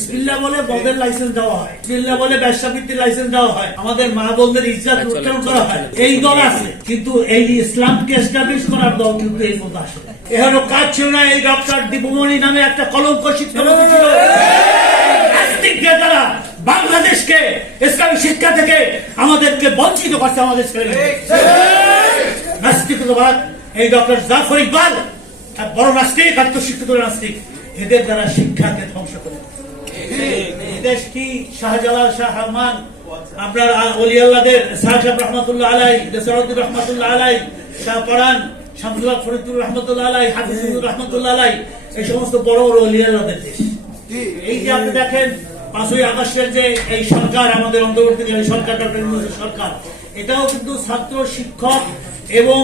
বিসমিল্লাহ বলে বদের লাইসেন্স দেওয়া হয়, বিসমিল্লাহ বলে ব্যবসাবৃত্তির লাইসেন্স দেওয়া হয়, আমাদের মা বোনদের ইজ্জত উচ্চারণ করা হয়। এই দল আছে, কিন্তু এই ইসলামকে এস্টাবলিশ করার দল কিন্তু এই মধ্যে আসে। এর কাজ ছিল না। এই ডক্টর দীপুমণি নামে একটা কলঙ্ক শিক্ষামন্ত্রী ছিল। তারা বাংলাদেশকে ইসলামী শিক্ষা থেকে আমাদেরকে বঞ্চিত করছে। আমাদের নাস্তিকতাবাদ, এই ডক্টর জাফর ইকবাল বড় নাস্তিক, আত্মশিক্ষিত নাস্তিক, এদের দ্বারা শিক্ষাকে ধ্বংস করে দেশ কি শাহজালাল, শাহ রহমান, আপনার ওলি আল্লাহদের শাহ রহমতুল্লাহ আলাই, দেসরউদ্দিন রহমতুল্লাহ আলাই, শাহ পরান, শামসুল হক ফরিদুর রহমতুল্লাহ আলাই, হাফিজুর রহমতুল্লাহ আলাই, এই সমস্ত বড় বড় ওলি আল্লাহদের দেশ। এই যে আপনি দেখেন 5ই আগস্টের যে এই সরকার, আমাদের অন্তর্বর্তীকালীন সরকার, ডক্টর ইউনূসের সরকার, এটাও কিন্তু ছাত্র, শিক্ষক এবং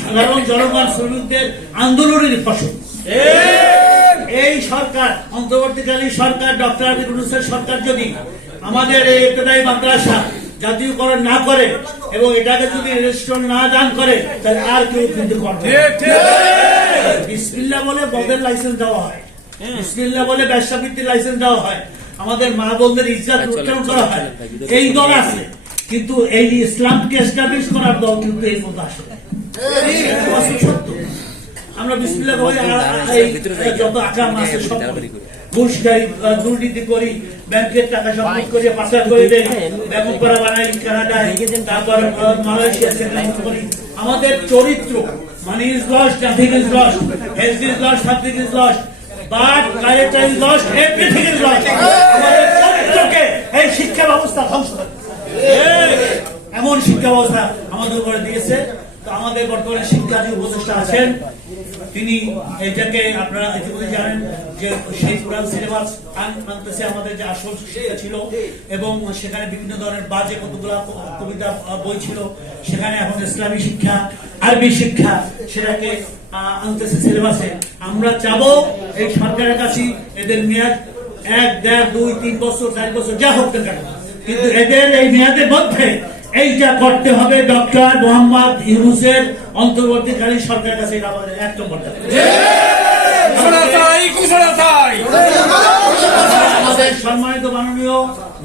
সাধারণ জনগণ, শ্রমিকদের আন্দোলনের ফসল। এই সরকার, অন্তর্বর্তীকালীন সরকার, ডক্টর ইউনূসের সরকার যদি আমাদের এই ইবতেদায়ী মাদ্রাসা জাতীয়করণ না করে এবং এটাকে যদি রেজিস্ট্রেশন না দান করে, তাহলে আর কেউ কিন্তু করবে। বিসমিল্লাহ বলে বদের লাইসেন্স দেওয়া হয়, বিসমিল্লাহ বলে ব্যবসাবৃত্তির লাইসেন্স দেওয়া হয়, আমাদের মা বোনদের ইজ্জত উচ্চারণ করা হয়। এই দল আছে, কিন্তু এই ইসলামকে এস্টাবলিশ করার দল কিন্তু এই মধ্যে আসে। সত্য আমরা বিসমিল্লাহ বলে যত আকাম আছে সব ঘুষ খাই, দুর্নীতি করি, ব্যাংকের টাকা সম্পদ করে পাচার করে দেয়, বেগম করা বানাই কানাডায়, তারপর মালয়েশিয়া করি। আমাদের চরিত্র, money is lost, nothing is lost, health is lost, something is lost, but character is lost, everything is lost. আমাদের চরিত্রকে এই শিক্ষা ব্যবস্থা ধ্বংস করে, এমন শিক্ষা ব্যবস্থা আমাদের উপরে দিয়েছে। তো আমাদের বর্তমানে শিক্ষা যে উপদেষ্টা আছেন, তিনি এটাকে আপনারা ইতিমধ্যে জানেন যে সেই পুরান সিলেবাস আনতেছে, আমাদের যে আসল শিক্ষা ছিল এবং সেখানে বিভিন্ন ধরনের বাজে কতগুলা কবিতা বই ছিল, সেখানে এখন ইসলামী শিক্ষা, আরবি শিক্ষা সেটাকে আনতেছে সিলেবাসে। আমরা চাবো এই সরকারের কাছে এদের মেয়াদ 1, 1.5, 2, 3 বছর, 4 বছর যা হোক না কেন, কিন্তু এদের এই মেয়াদের মধ্যে এইটা করতে হবে ডক্টর মোহাম্মদ ইউনূসের অন্তর্বর্তীকালীন সরকারের কাছে। এটা আমাদের 1 নম্বর দাবি। আমাদের সম্মানিত মাননীয়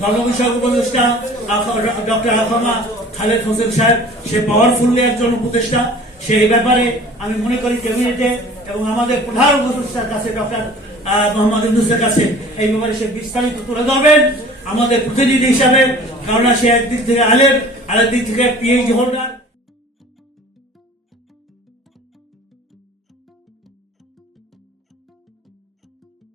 ধর্মবিষয়ক উপদেষ্টা ডক্টর আফামা খালেদ হোসেন সাহেব, সে পাওয়ারফুল্লি একজন উপদেষ্টা। সেই ব্যাপারে আমি মনে করি ক্যাবিনেটে এবং আমাদের প্রধান উপদেষ্টার কাছে, ডক্টর মোহাম্মদ ইউনূসের কাছে এই ব্যাপারে সে বিস্তারিত তুলে ধরবেন আমাদের প্রতিনিধি হিসাবে। কারণ সে একদিক থেকে আলেম, আরেক দিক থেকে পিএইচডি হোল্ডার।